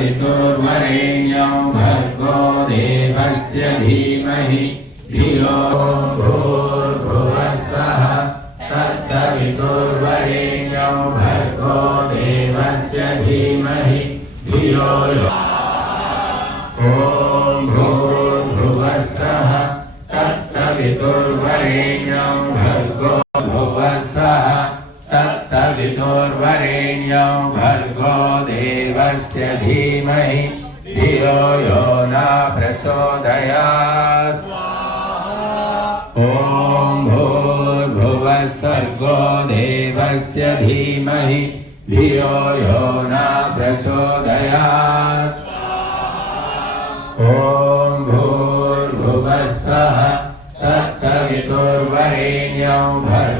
तत्सवितुर्वरेण्यं भर्गो देवस्य धीमहि धियो भूर्भुवस्वः तत्सवितुर्वरेण्यं भर्गो देवस्य धीमहि धियो यो ॐ भूर्भुवस्वः तत्सवितुर्वरेण्यं भर्गो भुवस्वः तत्सवितुर्वरेण्यं भर्गो देवस्य धीमहि धियो यो न प्रचोदयात् ॐ भूर्भुवस्वर्गो देवस्य धीमहि धियो यो न प्रचोदयात् ॐ भूर्भुवस्वः तत्सवितुर्वरेण्यं भर्गो